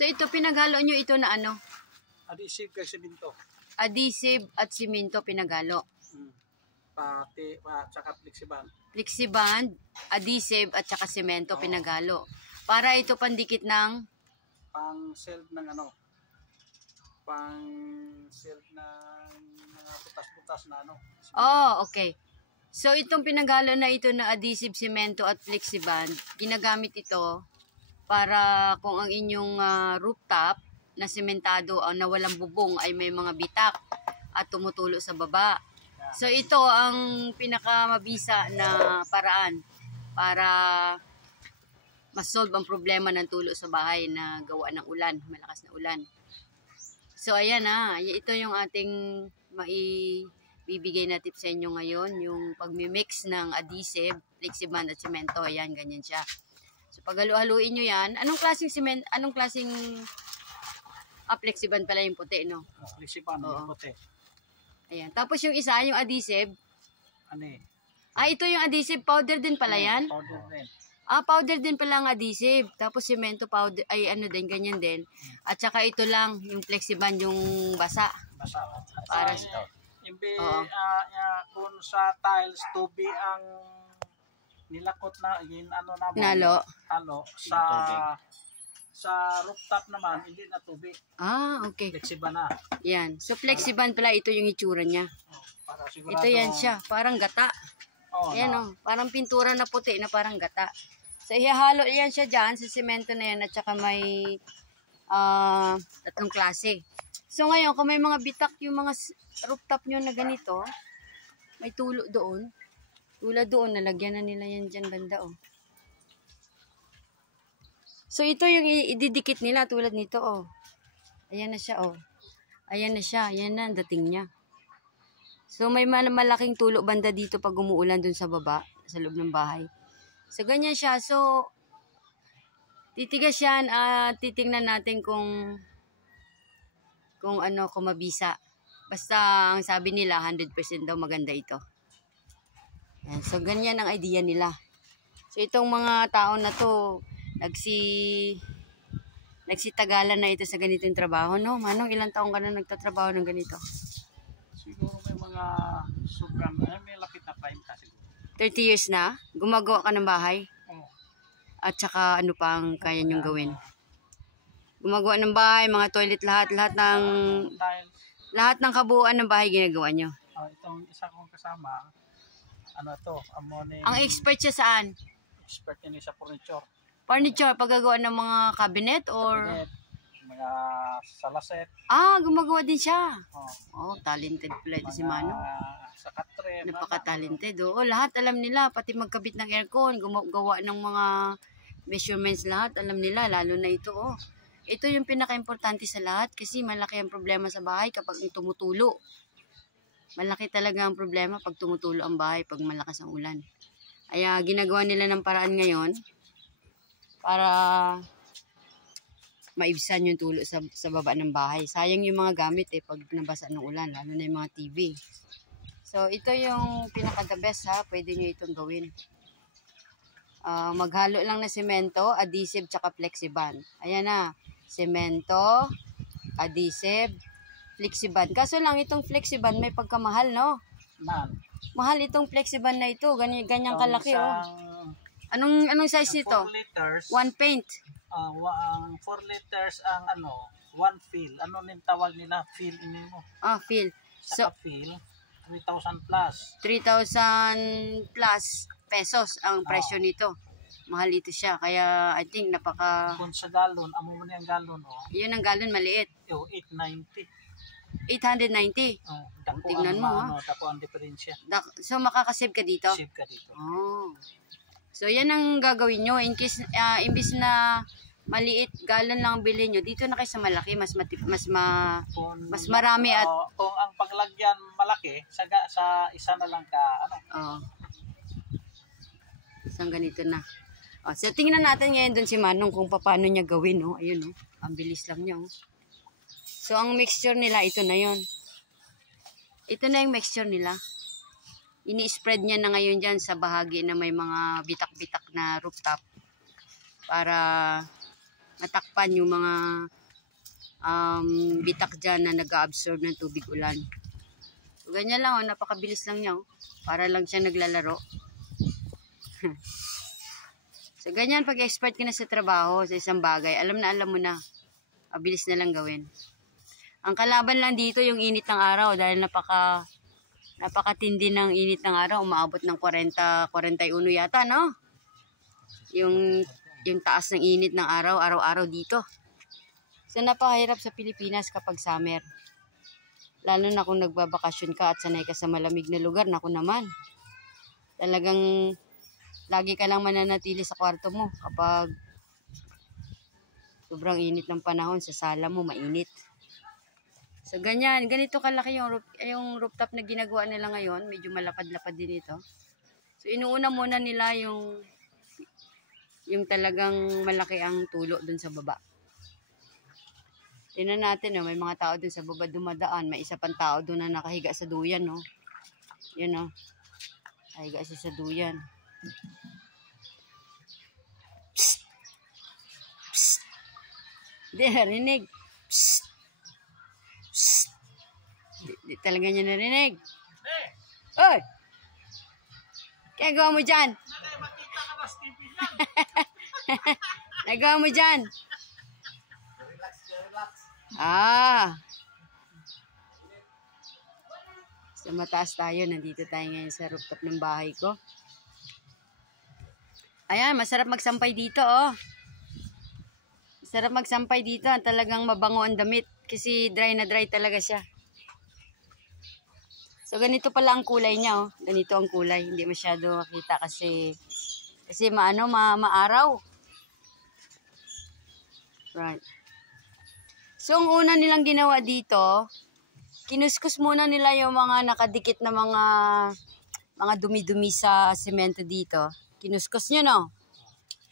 So ito, pinaghalo nyo ito na ano? Adhesive kay semento. Adhesive at simento pinaghalo. Pati, tsaka flexiban. Flexiban, adhesive at saka simento pinaghalo. Para ito pandikit ng? Pang shelf ng ano? Pang shelf ng mga butas-butas na ano? Oh, okay. So itong pinaghalo na ito na adhesive, simento at flexiban, ginagamit ito para kung ang inyong rooftop na sementado na walang bubong ay may mga bitak at tumutulo sa baba. So ito ang pinakamabisa na paraan para ma-solve ang problema ng tulo sa bahay na gawa ng ulan, malakas na ulan. So ayan ito yung ating maibibigay na tips sa inyo ngayon, yung pagmi-mix ng adhesive, flexiban at semento. Ayan, ganyan siya. So pag halu-haluin nyo yan, anong klaseng cement, anong klaseng flexiban pala yung puti, no? Flexiban, yung puti. Ayan. Tapos yung isa, yung adhesive. Ano eh? Ito yung adhesive, powder din pala yan? Powder din. Powder din pala ang adhesive. Tapos semento powder, ay ano din, ganyan din. At saka ito lang, yung flexiban, yung basa. Basa. Para kung sa tiles, tubi ang nilakot na, yun ano naman. Halo. Sa rooftop naman, hindi na tubi. Okay. Flexiban na. Yan. So flexiban pala, ito yung itsura niya. Ito yan siya, parang gata. Ayan parang pintura na puti na parang gata. So ihahalo yan siya dyan sa semento na yan at saka may tatlong klase. So ngayon, kung may mga bitak yung mga rooftop nyo na ganito, may tulo doon. Tulad doon, nalagyan na nila yan dyan banda So ito yung ididikit nila tulad nito Ayan na siya Ayan na siya, ayan na ang dating niya. So may malaking tulo banda dito pag umuulan dun sa baba, sa loob ng bahay. So ganyan siya. So titigas yan at titingnan natin kung mabisa. Basta ang sabi nila 100% daw maganda ito. Ayan, so ganyan ang idea nila. So itong mga tao na to nagsitagalan na ito sa ganitong trabaho, no? Manong, ilang taong ka na nagtatrabaho ng ganito? Siguro may mga sobrang, may lapit na time kasi. 30 years na? Gumagawa ka ng bahay? At saka ano pa ang kaya niyong gawin? Gumagawa ng bahay, mga toilet, lahat ng kabuuan ng bahay ginagawa niyo? Itong isa kong kasama, ang expert siya saan? Expert niya sa furniture. Furniture, paggagawa ng mga cabinet or? Mga salaset. Gumagawa din siya. Talented pala ito si Mano. Sa katre. Napaka-talented. Lahat alam nila, pati magkabit ng aircon, gumagawa ng mga measurements lahat, alam nila, lalo na ito. Ito yung pinaka-importante sa lahat kasi malaki ang problema sa bahay kapag tumutulo. Malaki talaga ang problema pag tumutulo ang bahay, pag malakas ang ulan. Kaya ginagawa nila ng paraan ngayon para maibsan yung tulo sa baba ng bahay. Sayang yung mga gamit pag nabasa ng ulan, lalo na yung mga TV. So ito yung pinaka-the best pwede nyo itong gawin. Maghalo lang na semento, adhesive, tsaka flexiban. Ayan na, semento, adhesive, flexiban. Kaso lang itong flexiban may pagkamahal, no? Mahal itong flexiban na ito, ganyang kalaki Anong size nito? 4 liters. One paint. 4 liters ang 1 fill. Ano nin tawag nila? Fill mo. Fill. So fill 3,000 plus. 3,000 plus pesos ang presyo nito. Mahal ito siya. Kaya I think Kung sa galon, amo mo yung galon Yun ang galon maliit. 890. 890. Tingnan mo Dako ang diferensya. So makakasave ka dito? Save ka dito. So yan ang gagawin nyo. In case, imbis na maliit galon lang bilhin nyo, dito na kayo sa malaki, mas marami at kung ang paglagyan malaki, sa isa na lang ka isang ganito na. So tingnan natin ngayon dun si Manong kung paano niya gawin, ayun ang bilis lang niya. So ang mixture nila ito na yon. Ito na yung mixture nila. Ini-spread niya na ngayon dyan sa bahagi na may mga bitak-bitak na rooftop para matakpan yung mga bitak dyan na nag-absorb ng tubig ulan. So, ganyan lang, napakabilis lang niya. Para lang siya naglalaro. So, ganyan, pag expert ka na sa trabaho, sa isang bagay, alam mo na. Mabilis na lang gawin. Ang kalaban lang dito yung init ng araw dahil napakatindi ng init ng araw. Umaabot ng 40, 41 yata, no? Yung taas ng init ng araw, araw-araw dito. So, napakahirap sa Pilipinas kapag summer. Lalo na kung nagbabakasyon ka at sanay ka sa malamig na lugar, naku naman. Talagang lagi ka lang mananatili sa kwarto mo kapag sobrang init ng panahon, sa sala mo mainit. So ganyan, ganito kalaki yung rooftop na ginagawa nila ngayon. Medyo malapad-lapad din ito. So inuuna muna nila yung talagang malaki ang tulo dun sa baba. Tingnan natin, may mga tao dun sa baba dumadaan. May isa pang tao dun na nakahiga sa duyan, no. Yan, no. Nakahiga siya sa duyan. Psst! Psst! Hindi narinig. Psst! Psst! Di talaga niya narinig. Oy! Kaya gawa mo dyan? Nagawa mo dyan? Sa mataas tayo. Nandito tayo ngayon sa rooftop ng bahay ko. Ayan, masarap magsampay dito, oh. Masarap magsampay dito. Talagang mabango ang damit. Kasi dry na dry talaga siya. So, ganito pala ang kulay niya, oh. Ganito ang kulay. Hindi masyado makita kasi maaraw. Right. So, ang una nilang ginawa dito, kinuskus muna nila yung mga nakadikit na mga dumi-dumi sa semento dito. Kinuskus nyo, no?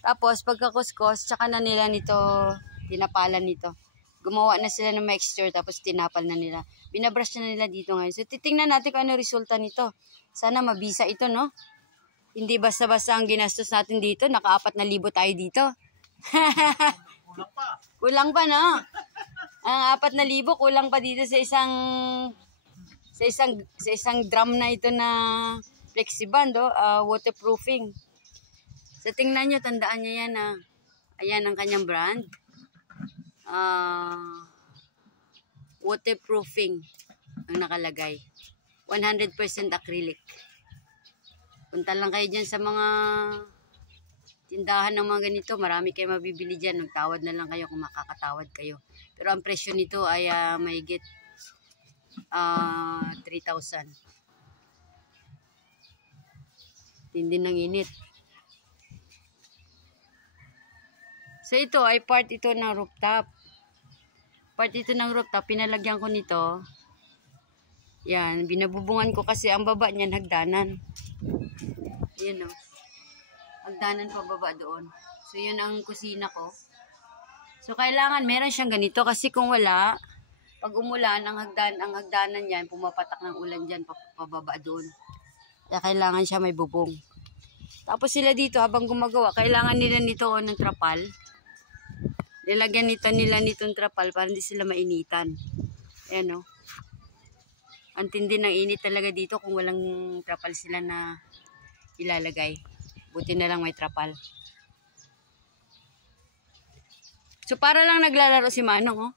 Tapos, pagkakuskus, tsaka na nila tinapalan nito. Gumawa na sila ng mixture, tapos tinapal na nila. Binabrush na nila dito ngayon. So, titingnan natin kung ano resulta nito. Sana mabisa ito, no? Hindi basta-basta ang ginastos natin dito. Naka-4,000 tayo dito. Kulang pa. Kulang pa, no? Ang 4,000 kulang pa dito sa isang drum na ito na flexiband, waterproofing. So, tingnan nyo, tandaan nyo yan, ayan ang kanyang brand. Waterproofing ang nakalagay. 100% acrylic. Punta lang kayo dyan sa mga tindahan ng mga ganito. Marami kayo mabibili dyan. Magtawad na lang kayo kung makakatawad kayo. Pero ang presyo nito ay mahigit 3,000. Tindi ng init. So ito ay part ito ng rooftop. Part ito ng rooftop. Pinalagyan ko nito. Yan. Binabubungan ko kasi ang baba niyan hagdanan. Yan, o. Hagdanan pa baba doon. So yun ang kusina ko. So kailangan meron siyang ganito kasi kung wala, pag umulan, ang hagdanan yan, pumapatak ng ulan dyan, pababa doon. Kaya kailangan siya may bubong. Tapos sila dito, habang gumagawa, kailangan nila nito ng trapal. Nilagyan nila nitong trapal para hindi sila mainitan. Ayan, o. Ang tindi ng init talaga dito kung walang trapal sila na ilalagay. Buti na lang may trapal. So, para lang naglalaro si Manong, oh.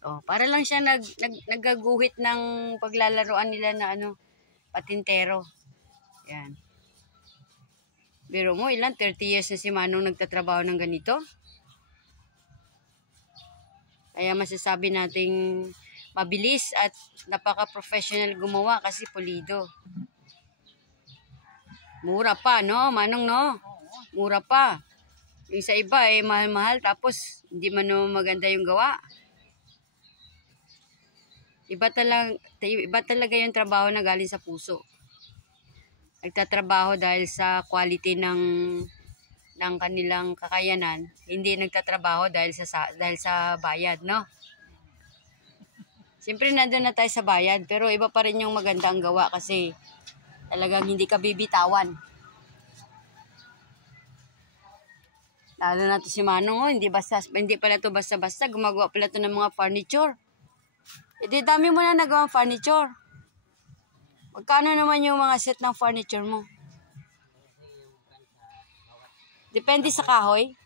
Oh, para lang siya nagaguhit ng paglalaroan nila na patintero. Yan. Biro mo, 30 years na si Manong nagtatrabaho ng ganito. Kaya masasabi nating mabilis at napaka-professional gumawa kasi pulido. Mura pa, no? Manong, no? Mura pa. Yung sa iba, mahal-mahal, tapos hindi man maganda yung gawa. Iba talaga yung trabaho na galing sa puso. Nagtatrabaho dahil sa quality ng kanilang kakayanan, hindi nagtatrabaho dahil sa bayad, no? Siyempre nandun na tayo sa bayad, pero iba pa rin yung maganda ang gawa kasi talagang hindi ka bibitawan. Lalo na to si Manong, oh, hindi pala to basta-basta, gumagawa pala to ng mga furniture. E di dami mo na nagawang furniture. Magkano naman yung mga set ng furniture mo? Depende sa kahoy.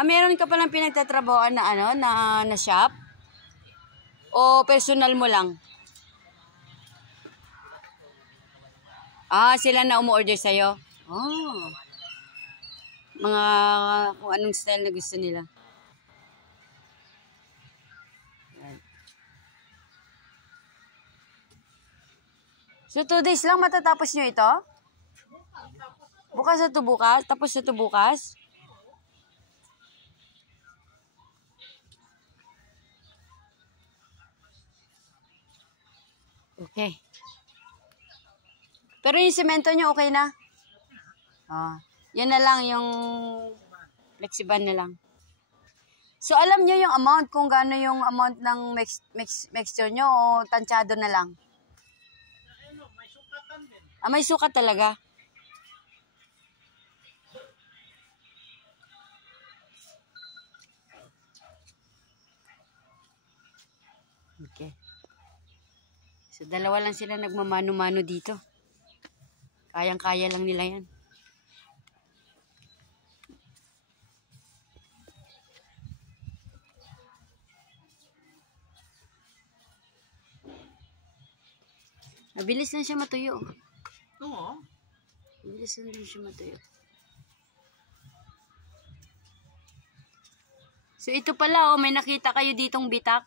Meron ka palang pinagtatrabahoan na na shop? O personal mo lang? Sila na umu-order sa'yo? Mga kung anong style na gusto nila. Yan. So 2 days lang matatapos nyo ito? Bukas na to bukas? Tapos na to bukas? Okay. Pero yung semento nyo okay na? Yan na lang yung flexiban na lang. So alam nyo yung amount, kung gaano yung amount ng mixture nyo o tansyado na lang? May sukatan din. May sukat talaga? Okay. So dalawa lang sila nagmamano-mano dito. Kayang-kaya lang nila yan. Mabilis lang siya matuyo. Oo. Mabilis lang din siya matuyo. So ito pala, may nakita kayo ditong bitak.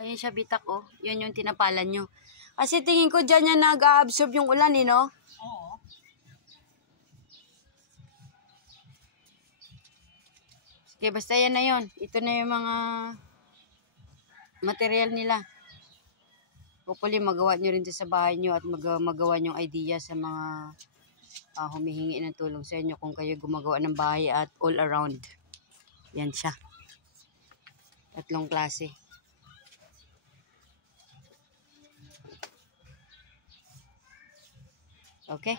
Ayun siya bitak, Yun yung tinapalan nyo. Kasi tingin ko dyan yan nag-absorb yung ulan, no? Oo. Sige, basta yan na yun. Ito na yung mga material nila. Hopefully, magawa nyo rin sa bahay nyo at magawa nyo idea sa mga humihingi ng tulong sa inyo kung kayo gumagawa ng bahay at all around. Yan siya. 3 klase. Okay?